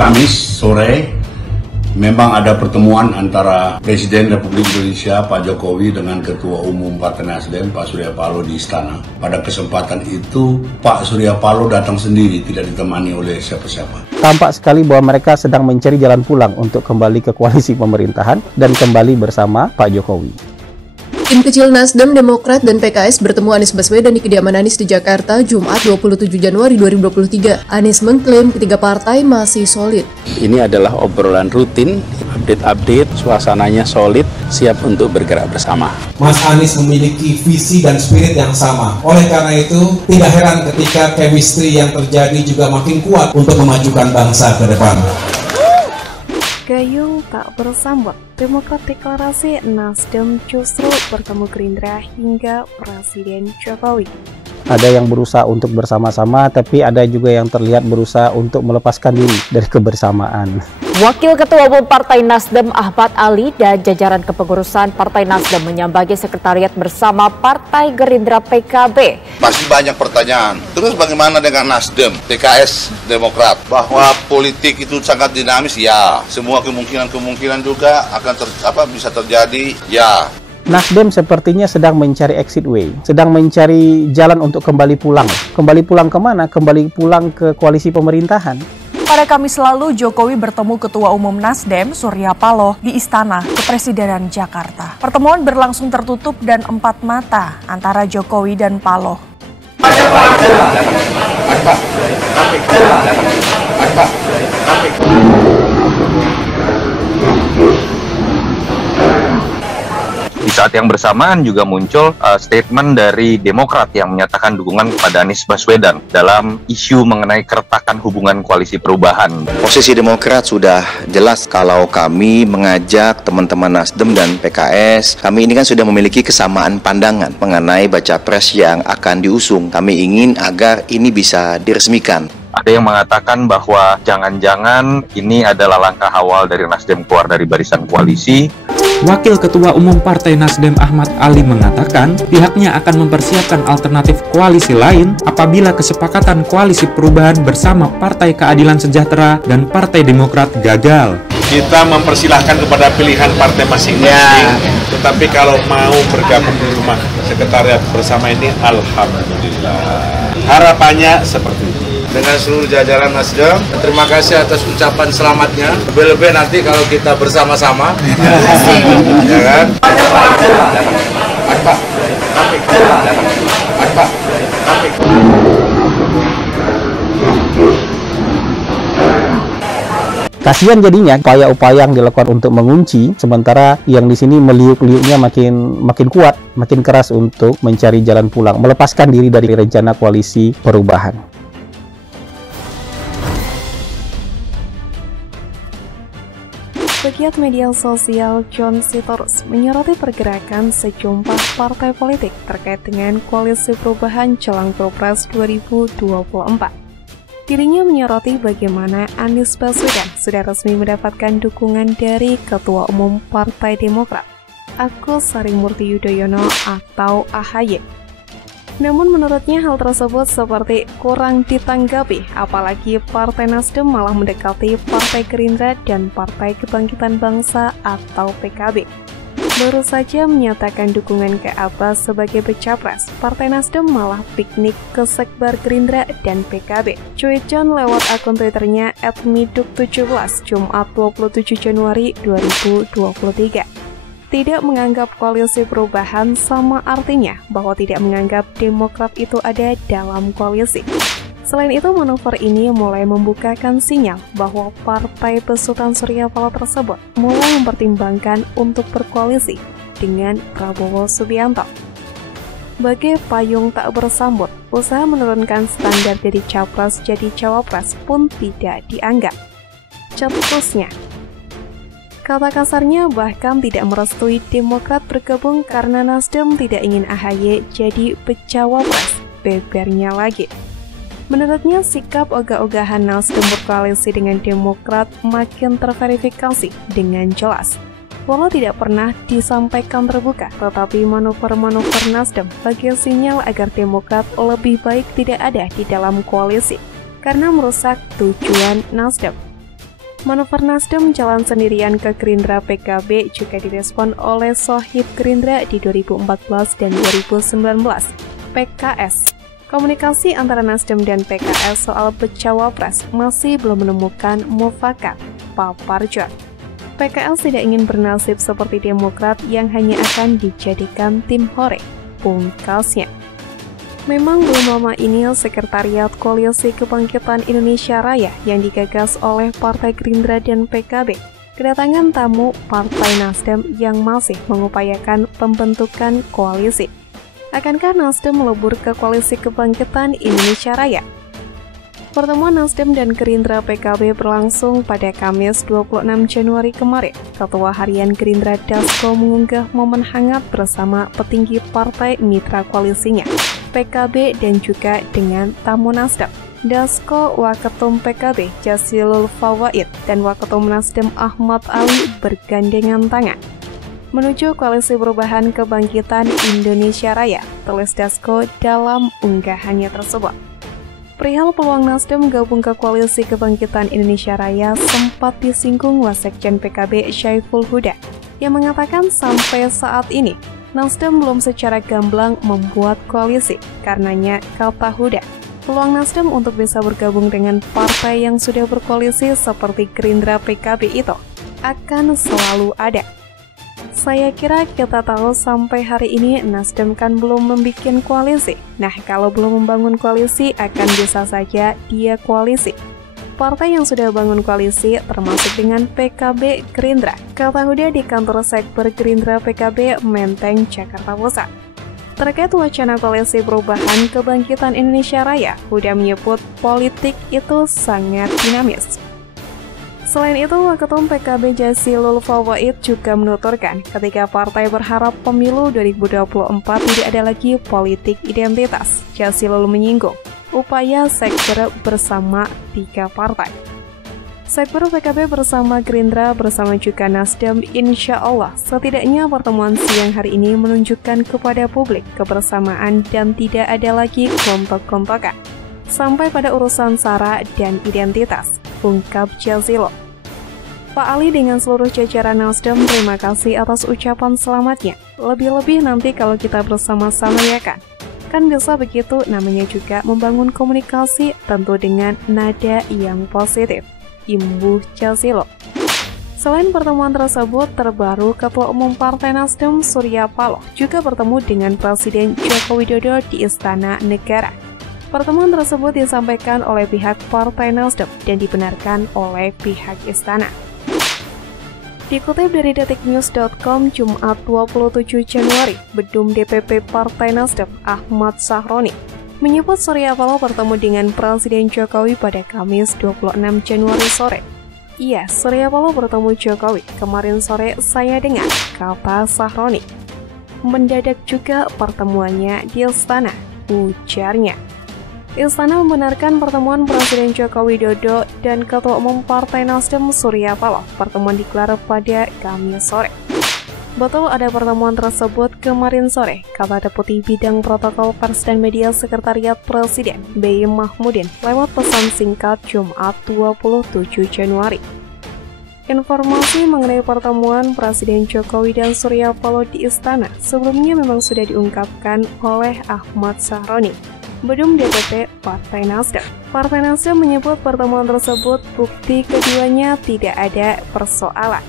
Kamis sore memang ada pertemuan antara Presiden Republik Indonesia Pak Jokowi dengan Ketua Umum Partai Nasdem Pak Surya Paloh di Istana. Pada kesempatan itu Pak Surya Paloh datang sendiri, tidak ditemani oleh siapa-siapa. Tampak sekali bahwa mereka sedang mencari jalan pulang untuk kembali ke koalisi pemerintahan dan kembali bersama Pak Jokowi. Tim kecil Nasdem, Demokrat, dan PKS bertemu Anies Baswedan di kediaman Anies di Jakarta, Jumat 27 Januari 2023. Anies mengklaim ketiga partai masih solid. Ini adalah obrolan rutin, update-update, suasananya solid, siap untuk bergerak bersama. Mas Anies memiliki visi dan spirit yang sama. Oleh karena itu, tidak heran ketika chemistry yang terjadi juga makin kuat untuk memajukan bangsa ke depan. Gayung tak bersambut, Demokrat deklarasi, Nasdem justru bertemu Gerindra hingga Presiden Jokowi. Ada yang berusaha untuk bersama-sama, tapi ada juga yang terlihat berusaha untuk melepaskan diri dari kebersamaan. Wakil Ketua Umum Partai Nasdem Ahmad Ali dan jajaran kepengurusan Partai Nasdem menyambangi sekretariat bersama Partai Gerindra PKB. Masih banyak pertanyaan. Terus bagaimana dengan Nasdem, PKS, Demokrat? Bahwa politik itu sangat dinamis, ya. Semua kemungkinan juga akan bisa terjadi, ya. Nasdem sepertinya sedang mencari exit way, sedang mencari jalan untuk kembali pulang. Kembali pulang kemana? Kembali pulang ke koalisi pemerintahan. Pada Kamis lalu, Jokowi bertemu Ketua Umum Nasdem, Surya Paloh, di Istana Kepresidenan Jakarta. Pertemuan berlangsung tertutup dan empat mata antara Jokowi dan Paloh. Di saat yang bersamaan juga muncul statement dari Demokrat yang menyatakan dukungan kepada Anies Baswedan dalam isu mengenai keretakan hubungan koalisi perubahan. Posisi Demokrat sudah jelas kalau kami mengajak teman-teman Nasdem dan PKS, kami ini kan sudah memiliki kesamaan pandangan mengenai baca pres yang akan diusung. Kami ingin agar ini bisa diresmikan. Ada yang mengatakan bahwa jangan-jangan ini adalah langkah awal dari Nasdem keluar dari barisan koalisi. Wakil Ketua Umum Partai Nasdem Ahmad Ali mengatakan pihaknya akan mempersiapkan alternatif koalisi lain apabila kesepakatan koalisi perubahan bersama Partai Keadilan Sejahtera dan Partai Demokrat gagal. Kita mempersilahkan kepada pilihan partai masing-masing, tetapi kalau mau bergabung di rumah sekretariat bersama ini, alhamdulillah. Harapannya seperti itu. Dengan seluruh jajaran Nasdem, terima kasih atas ucapan selamatnya. Lebih-lebih nanti kalau kita bersama-sama, ya kan? Kasihan jadinya upaya-upaya yang dilakukan untuk mengunci, sementara yang di sini meliuk-liuknya makin kuat, makin keras untuk mencari jalan pulang, melepaskan diri dari rencana koalisi perubahan. Pegiat media sosial John Sitorus menyoroti pergerakan sejumlah partai politik terkait dengan koalisi perubahan jelang Pilpres 2024. Dirinya menyoroti bagaimana Anies Baswedan sudah resmi mendapatkan dukungan dari Ketua Umum Partai Demokrat, Agus Harimurti Yudhoyono atau AHY. Namun menurutnya hal tersebut seperti kurang ditanggapi, apalagi Partai Nasdem malah mendekati Partai Gerindra dan Partai Kebangkitan Bangsa atau PKB. Baru saja menyatakan dukungan ke Abbas sebagai Capres, Partai Nasdem malah piknik ke Sekbar Gerindra dan PKB. Cuit John lewat akun Twitternya @miduk17 Jumat 27 Januari 2023. Tidak menganggap koalisi perubahan sama artinya bahwa tidak menganggap Demokrat itu ada dalam koalisi. Selain itu, manuver ini mulai membukakan sinyal bahwa partai besutan Surya Paloh tersebut mulai mempertimbangkan untuk berkoalisi dengan Prabowo Subianto. Bagai payung tak bersambut, usaha menurunkan standar jadi capres jadi cawapres pun tidak dianggap. Cetusnya, kata kasarnya bahkan tidak merestui Demokrat bergabung karena Nasdem tidak ingin AHY jadi becawapres, bebernya lagi. Menurutnya, sikap ogah-ogahan Nasdem berkoalisi dengan Demokrat makin terverifikasi dengan jelas. Walau tidak pernah disampaikan terbuka, tetapi manuver-manuver Nasdem bagi sinyal agar Demokrat lebih baik tidak ada di dalam koalisi, karena merusak tujuan Nasdem. Manuver Nasdem jalan sendirian ke Gerindra PKB juga direspon oleh sohib Gerindra di 2014 dan 2019, PKS. Komunikasi antara Nasdem dan PKS soal Cawapres masih belum menemukan mufakat, papar John. PKS tidak ingin bernasib seperti Demokrat yang hanya akan dijadikan tim hore, pungkasnya. Memang belum lama ini Sekretariat Koalisi Kebangkitan Indonesia Raya yang digagas oleh Partai Gerindra dan PKB kedatangan tamu Partai Nasdem yang masih mengupayakan pembentukan koalisi. Akankah Nasdem melebur ke Koalisi Kebangkitan Indonesia Raya? Pertemuan Nasdem dan Gerindra PKB berlangsung pada Kamis 26 Januari kemarin. Ketua Harian Gerindra Dasko mengunggah momen hangat bersama petinggi partai mitra koalisinya, PKB dan juga dengan tamu Nasdem. Dasko, Waketum PKB Jazilul Fawait dan Waketum Nasdem Ahmad Ali bergandengan tangan menuju Koalisi Perubahan Kebangkitan Indonesia Raya, tulis Dasko dalam unggahannya tersebut. Perihal peluang Nasdem gabung ke Koalisi Kebangkitan Indonesia Raya sempat disinggung Wasekjen PKB Syaiful Huda yang mengatakan sampai saat ini Nasdem belum secara gamblang membuat koalisi. Karenanya, kata Huda, peluang Nasdem untuk bisa bergabung dengan partai yang sudah berkoalisi seperti Gerindra PKB itu akan selalu ada. Saya kira kita tahu sampai hari ini Nasdem kan belum membuat koalisi. Nah, kalau belum membangun koalisi akan bisa saja dia koalisi. Partai yang sudah bangun koalisi termasuk dengan PKB Gerindra, kata Huda di kantor Sekber Gerindra PKB Menteng, Jakarta Pusat. Terkait wacana Koalisi Perubahan Kebangkitan Indonesia Raya, Huda menyebut politik itu sangat dinamis. Selain itu, Waketum PKB Jazilul Fawait juga menuturkan ketika partai berharap pemilu 2024 tidak ada lagi politik identitas. Jazilul menyinggung upaya Sekber bersama 3 partai. Sekber PKB bersama Gerindra bersama juga Nasdem, insya Allah setidaknya pertemuan siang hari ini menunjukkan kepada publik kebersamaan dan tidak ada lagi kelompok-kelompokan sampai pada urusan sara dan identitas, ungkap Jazilul. Pak Ali dengan seluruh jajaran Nasdem terima kasih atas ucapan selamatnya. Lebih-lebih nanti kalau kita bersama-sama ya kan? Kan bisa begitu, namanya juga membangun komunikasi tentu dengan nada yang positif, imbuh Jazilul. Selain pertemuan tersebut, terbaru Ketua Umum Partai Nasdem Surya Paloh juga bertemu dengan Presiden Joko Widodo di Istana Negara. Pertemuan tersebut disampaikan oleh pihak Partai Nasdem dan dibenarkan oleh pihak Istana. Dikutip dari detiknews.com Jumat 27 Januari, Bedum DPP Partai Nasdem Ahmad Sahroni menyebut Surya Paloh bertemu dengan Presiden Jokowi pada Kamis 26 Januari sore. Iya, Surya Paloh bertemu Jokowi kemarin sore saya dengar, kata Sahroni. Mendadak juga pertemuannya di Istana, ujarnya. Istana membenarkan pertemuan Presiden Joko Widodo dan Ketua Umum Partai Nasdem Surya Paloh. Pertemuan digelar pada Kamis sore. Betul ada pertemuan tersebut kemarin sore, kata Deputi Bidang Protokol Pers dan Media Sekretariat Presiden B. Mahmudin lewat pesan singkat Jumat 27 Januari. Informasi mengenai pertemuan Presiden Jokowi dan Surya Paloh di Istana sebelumnya memang sudah diungkapkan oleh Ahmad Sahroni, Bedum DPP Partai Nasdem. Partai Nasdem menyebut pertemuan tersebut bukti keduanya tidak ada persoalan.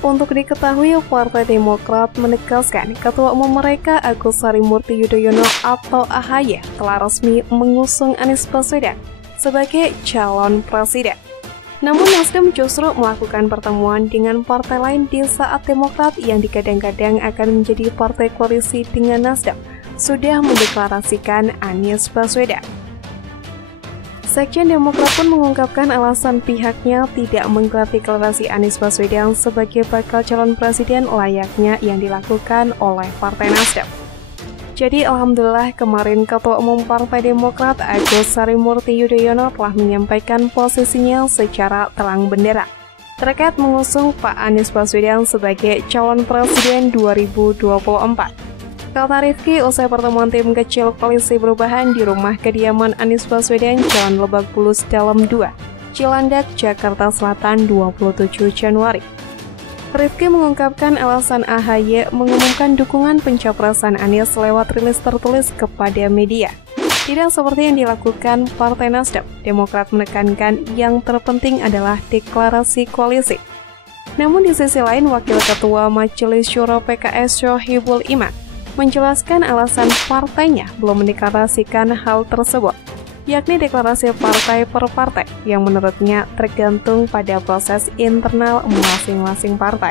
Untuk diketahui, Partai Demokrat menegaskan Ketua Umum mereka Agus Harimurti Yudhoyono atau AHY telah resmi mengusung Anies Baswedan sebagai calon presiden. Namun Nasdem justru melakukan pertemuan dengan partai lain di saat Demokrat yang digadang-gadang akan menjadi partai koalisi dengan Nasdem sudah mendeklarasikan Anies Baswedan. Sekjen Demokrat pun mengungkapkan alasan pihaknya tidak menggelar deklarasi Anies Baswedan sebagai bakal calon presiden layaknya yang dilakukan oleh Partai Nasdem. Jadi alhamdulillah kemarin Ketua Umum Partai Demokrat Agus Harimurti Yudhoyono telah menyampaikan posisinya secara terang benderang. terkait mengusung Pak Anies Baswedan sebagai calon presiden 2024. Kata Rifki usai pertemuan tim kecil Koalisi Perubahan di rumah kediaman Anies Baswedan Jalan Lebak Bulus Dalam 2, Cilandak, Jakarta Selatan 27 Januari. Rifki mengungkapkan alasan AHY mengumumkan dukungan pencapresan Anies lewat rilis tertulis kepada media. Tidak seperti yang dilakukan Partai Nasdem, Demokrat menekankan yang terpenting adalah deklarasi koalisi. Namun di sisi lain, Wakil Ketua Majelis Syuro PKS Sohibul Iman menjelaskan alasan partainya belum mendeklarasikan hal tersebut, yakni deklarasi partai per partai yang menurutnya tergantung pada proses internal masing-masing partai.